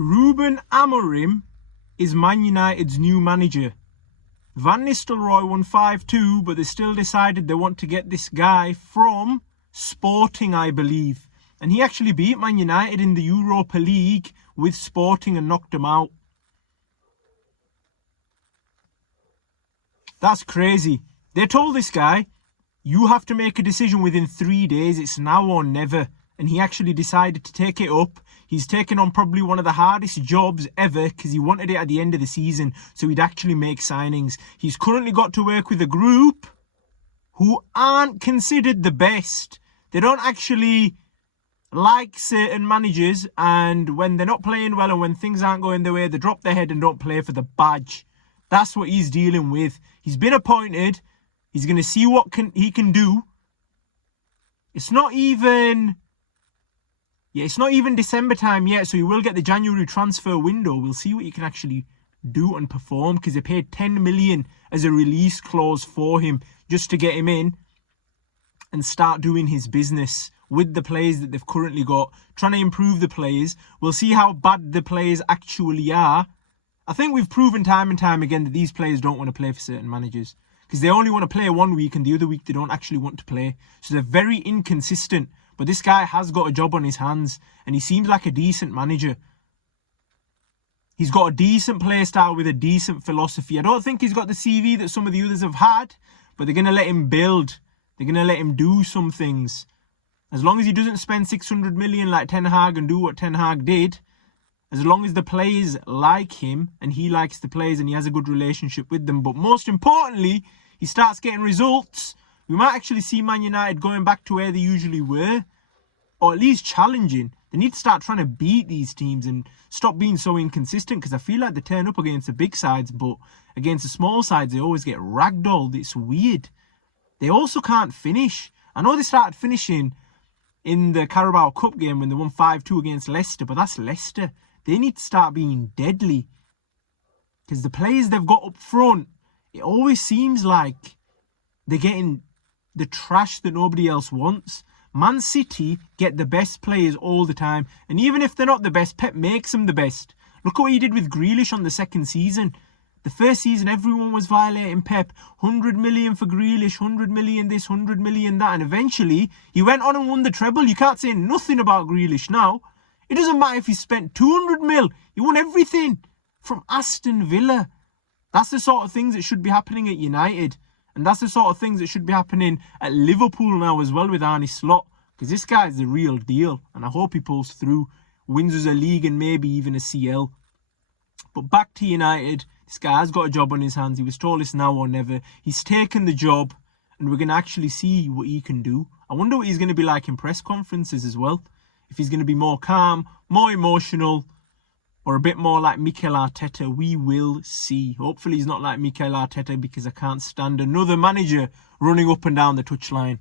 Ruben Amorim is Man United's new manager. Van Nistelrooy won 5-2, but they still decided they want to get this guy from Sporting, I believe. And he actually beat Man United in the Europa League with Sporting and knocked them out. That's crazy. They told this guy, you have to make a decision within 3 days. It's now or never. And he actually decided to take it up. He's taken on probably one of the hardest jobs ever because he wanted it at the end of the season so he'd actually make signings. He's currently got to work with a group who aren't considered the best. They don't actually like certain managers, and when they're not playing well and when things aren't going their way, they drop their head and don't play for the badge. That's what he's dealing with. He's been appointed. He's going to see what he can do. It's not even December time yet, so he will get the January transfer window. We'll see what he can actually do and perform, because they paid 10 million as a release clause for him just to get him in and start doing his business with the players that they've currently got, trying to improve the players. We'll see how bad the players actually are. I think we've proven time and time again that these players don't want to play for certain managers, because they only want to play 1 week and the other week they don't actually want to play. So they're very inconsistent. But this guy has got a job on his hands and he seems like a decent manager. He's got a decent play style with a decent philosophy. I don't think he's got the CV that some of the others have had, but they're going to let him build. They're going to let him do some things. As long as he doesn't spend 600 million like Ten Hag and do what Ten Hag did, as long as the players like him and he likes the players and he has a good relationship with them, but most importantly, he starts getting results, we might actually see Man United going back to where they usually were, or at least challenging. They need to start trying to beat these teams and stop being so inconsistent, because I feel like they turn up against the big sides, but against the small sides, they always get ragdolled. It's weird. They also can't finish. I know they started finishing in the Carabao Cup game when they won 5-2 against Leicester, but that's Leicester. They need to start being deadly, because the players they've got up front, it always seems like they're getting the trash that nobody else wants. Man City get the best players all the time, and even if they're not the best, Pep makes them the best. Look at what he did with Grealish on the second season. The first season, everyone was violating Pep. 100 million for Grealish, 100 million this, 100 million that, and eventually he went on and won the treble. You can't say nothing about Grealish now. It doesn't matter if he spent 200 mil. He won everything from Aston Villa. That's the sort of things that should be happening at United. And that's the sort of things that should be happening at Liverpool now as well with Arne Slot. Because this guy is the real deal. And I hope he pulls through. Wins us a league and maybe even a CL. But back to United. This guy has got a job on his hands. He was told it's now or never. He's taken the job. And we're going to actually see what he can do. I wonder what he's going to be like in press conferences as well. If he's going to be more calm, more emotional, or a bit more like Mikel Arteta, we will see. Hopefully he's not like Mikel Arteta, because I can't stand another manager running up and down the touchline.